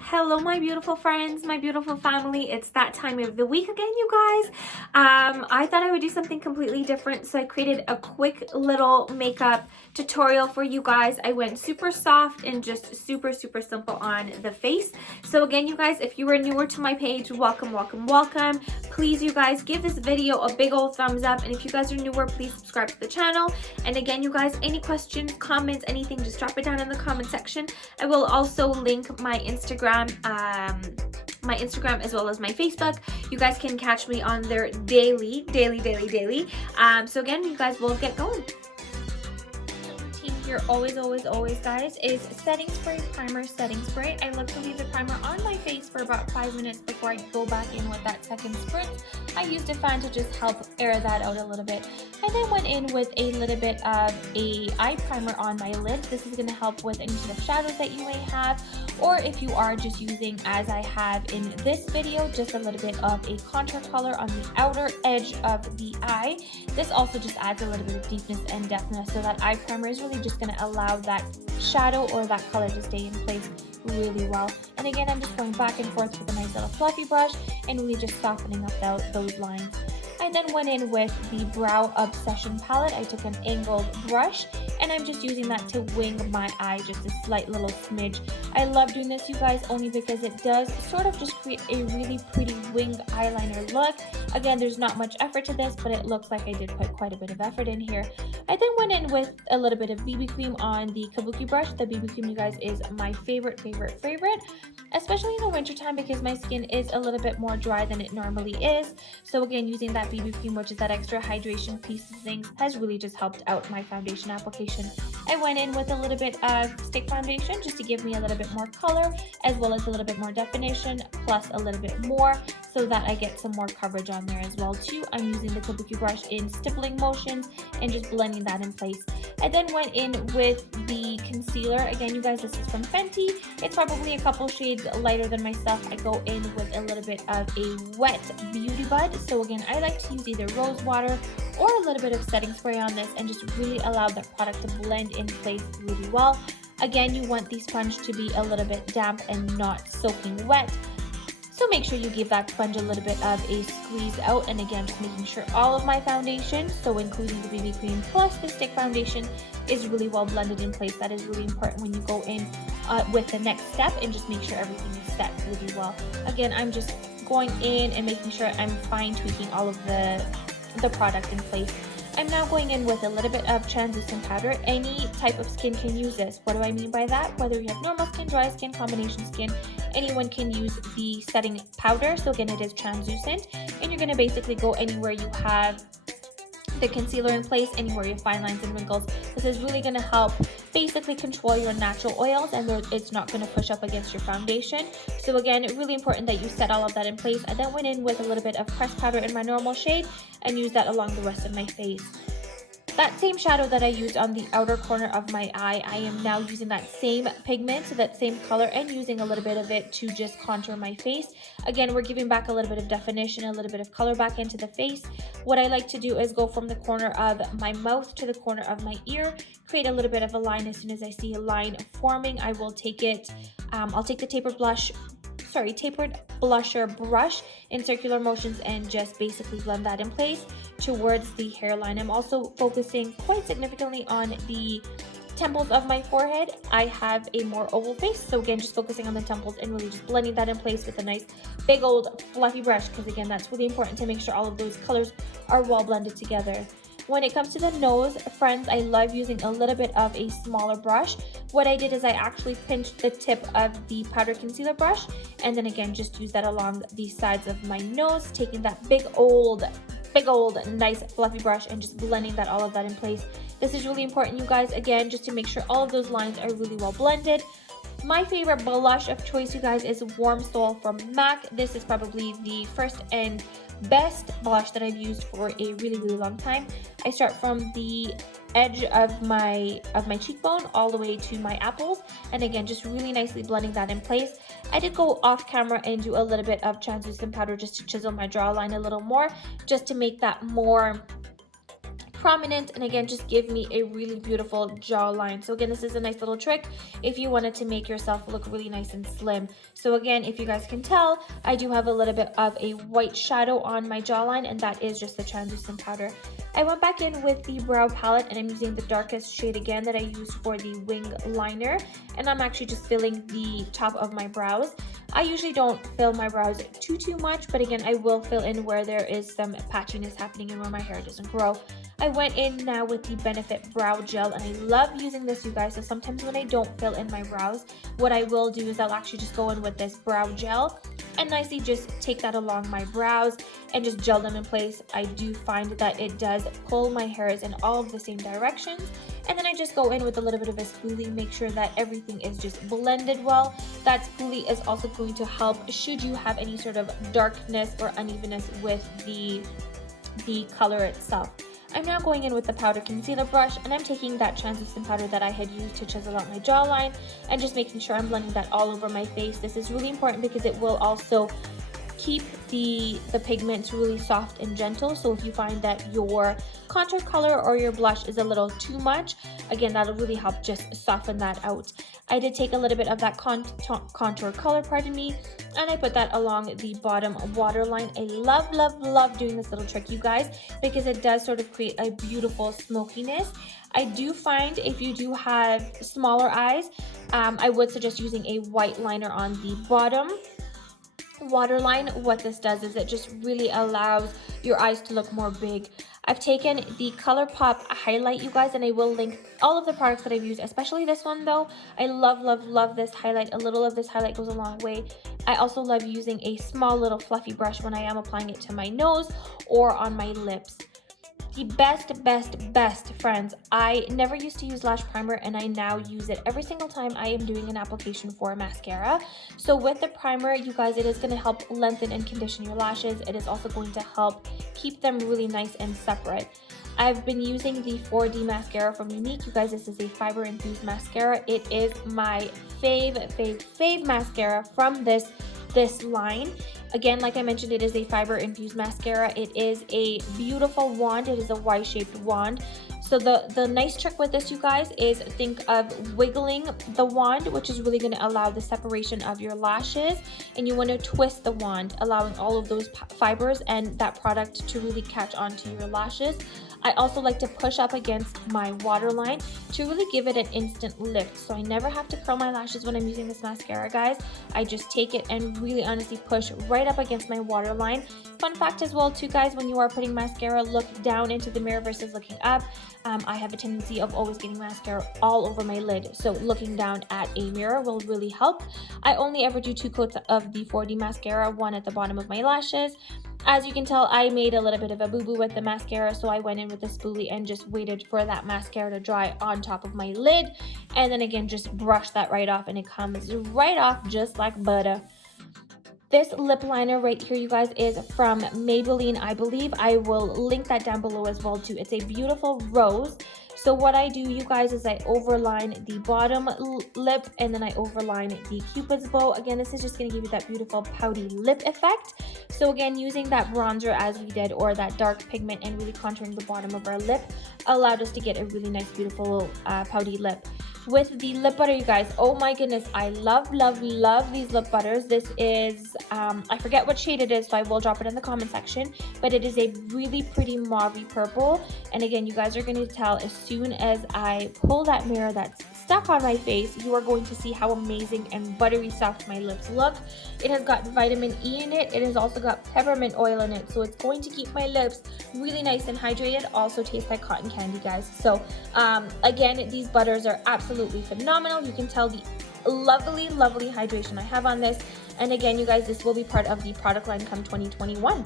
Hello, my beautiful friends, my beautiful family. It's that time of the week again, you guys. I thought I would do something completely different, so I created a quick little makeup tutorial for you guys. I went super soft and just super simple on the face. So again, you guys, if you are newer to my page, welcome, welcome, welcome. Please, you guys, give this video a big old thumbs up, and if you guys are newer, please subscribe to the channel. And again, you guys, any questions, comments, anything, just drop it down in the comment section. I will also link my Instagram as well as my Facebook. You guys can catch me on there daily. So again, you guys will get going. Here always guys is setting spray, primer, setting spray. I love to leave the primer on my face for about 5 minutes before I go back in with that second spritz. I used a fan to just help air that out a little bit. I then went in with a little bit of a eye primer on my lids. This is going to help with any sort of shadows that you may have, or if you are just using, as I have in this video, just a little bit of a contour color on the outer edge of the eye. This also just adds a little bit of deepness and depthness, so that eye primer is really just going to allow that shadow or that color to stay in place really well. And again, I'm just going back and forth with a nice little fluffy brush and really just softening up those lines. I then went in with the Brow Obsession palette. I took an angled brush and I'm just using that to wing my eye just a slight little smidge. I love doing this, you guys, only because it does sort of just create a really pretty winged eyeliner look. Again, there's not much effort to this, but it looks like I did put quite a bit of effort in here. I then went in with a little bit of BB cream on the Kabuki Brush. The BB cream, you guys, is my favorite, especially in the winter time because my skin is a little bit more dry than it normally is. So again, using that BB cream, which is that extra hydration piece of things, has really just helped out my foundation application. I went in with a little bit of stick foundation just to give me a little bit more color, as well as a little bit more definition, plus a little bit more, so that I get some more coverage on there as well too. I'm using the Kabuki brush in stippling motions and just blending that in place. I then went in with the concealer. Again, you guys, this is from Fenty. It's probably a couple shades lighter than my stuff. I go in with a little bit of a wet beauty bud. So again, I like to use either rose water or a little bit of setting spray on this and just really allow that product to blend in place really well. Again, you want the sponge to be a little bit damp and not soaking wet. So make sure you give that sponge a little bit of a squeeze out, and again, just making sure all of my foundation, so including the BB cream plus the stick foundation, is really well blended in place. That is really important when you go in with the next step, and just make sure everything is set really well. Again, I'm just going in and making sure I'm fine tweaking all of the product in place. I'm now going in with a little bit of translucent powder. Any type of skin can use this. What do I mean by that? Whether you have normal skin, dry skin, combination skin, anyone can use the setting powder. So again, it is translucent, and you're going to basically go anywhere you have the concealer in place, anywhere you have fine lines and wrinkles. This is really going to help basically control your natural oils, and it's not going to push up against your foundation. So again, really important that you set all of that in place. I then went in with a little bit of pressed powder in my normal shade and used that along the rest of my face. That same shadow that I used on the outer corner of my eye, I am now using that same pigment, so that same color, and using a little bit of it to just contour my face. Again, we're giving back a little bit of definition, a little bit of color back into the face. What I like to do is go from the corner of my mouth to the corner of my ear, create a little bit of a line. As soon as I see a line forming, I will take it, I'll take the tapered blusher brush in circular motions and just basically blend that in place towards the hairline. I'm also focusing quite significantly on the temples of my forehead. I have a more oval face, so again, just focusing on the temples and really just blending that in place with a nice big old fluffy brush, because again, that's really important to make sure all of those colors are well blended together. When it comes to the nose, friends, I love using a little bit of a smaller brush. What I did is I actually pinched the tip of the powder concealer brush, and then again, just use that along the sides of my nose, taking that big old nice fluffy brush and just blending all of that in place. This is really important, you guys, again, just to make sure all of those lines are really well blended. My favorite blush of choice, you guys, is Warm Soul from MAC. This is probably the first and best blush that I've used for a really long time. I start from the edge of my cheekbone all the way to my apples, and again, just really nicely blending that in place. I did go off camera and do a little bit of translucent powder just to chisel my jawline a little more, just to make that more prominent, and again, just give me a really beautiful jawline. So again, this is a nice little trick if you wanted to make yourself look really nice and slim. So again, if you guys can tell, I do have a little bit of a white shadow on my jawline, and that is just the translucent powder. I went back in with the brow palette, and I'm using the darkest shade again that I used for the wing liner, and I'm actually just filling the top of my brows. I usually don't fill my brows too much, but again, I will fill in where there is some patchiness happening and where my hair doesn't grow. I went in now with the Benefit Brow Gel, and I love using this, you guys. So sometimes when I don't fill in my brows, what I will do is I'll actually just go in with this brow gel and nicely just take that along my brows and just gel them in place. I do find that it does pull my hairs in all of the same directions. And then I just go in with a little bit of a spoolie, make sure that everything is just blended well. That spoolie is also going to help should you have any sort of darkness or unevenness with the color itself. I'm now going in with the powder concealer brush, and I'm taking that translucent powder that I had used to chisel out my jawline and just making sure I'm blending that all over my face. This is really important because it will also keep the pigments really soft and gentle. So if you find that your contour color or your blush is a little too much, again, that'll really help just soften that out. I did take a little bit of that contour color, pardon me, and I put that along the bottom waterline. I love doing this little trick, you guys, because it does sort of create a beautiful smokiness. I do find if you do have smaller eyes, I would suggest using a white liner on the bottom waterline. What this does is it just really allows your eyes to look more big. I've taken the Colorpop highlight, you guys, and I will link all of the products that I've used, especially this one though. I love this highlight. A little of this highlight goes a long way. I also love using a small little fluffy brush when I am applying it to my nose or on my lips. The best friends, I never used to use lash primer, and I now use it every single time I am doing an application for mascara. So with the primer, you guys, it is going to help lengthen and condition your lashes. It is also going to help keep them really nice and separate. I've been using the 4D mascara from Younique. You guys, this is a fiber infused mascara. It is my fave mascara from this line. Again, like I mentioned, it is a fiber infused mascara. It is a beautiful wand. It is a Y-shaped wand. So the nice trick with this, you guys, is think of wiggling the wand, which is really going to allow the separation of your lashes. And you want to twist the wand, allowing all of those fibers and that product to really catch onto your lashes. I also like to push up against my waterline to really give it an instant lift. So I never have to curl my lashes when I'm using this mascara, guys. I just take it and really honestly push right up against my waterline. Fun fact as well too, guys, when you are putting mascara, look down into the mirror versus looking up. I have a tendency of always getting mascara all over my lid, so looking down at a mirror will really help. I only ever do 2 coats of the 4D mascara, one at the bottom of my lashes. As you can tell, I made a little bit of a boo-boo with the mascara, so I went in with a spoolie and just waited for that mascara to dry on top of my lid, and then again just brush that right off, and it comes right off just like butter. This lip liner right here, you guys, is from Maybelline, I believe. I will link that down below as well too. It's a beautiful rose. So what I do, you guys, is I overline the bottom lip and then I overline the Cupid's bow. Again, this is just going to give you that beautiful pouty lip effect. So again, using that bronzer as we did, or that dark pigment, and really contouring the bottom of our lip allowed us to get a really nice, beautiful pouty lip. With the lip butter, you guys, oh my goodness, I love these lip butters. This is I forget what shade it is, so I will drop it in the comment section, but it is a really pretty mauve purple. And again, you guys are going to tell as soon as I pull that mirror that's stuck on my face, you are going to see how amazing and buttery soft my lips look. It has got vitamin E in it. It has also got peppermint oil in it, so it's going to keep my lips really nice and hydrated. Also tastes like cotton candy, guys. So again, these butters are absolutely phenomenal. You can tell the lovely hydration I have on this. And again, you guys, this will be part of the product line come 2021.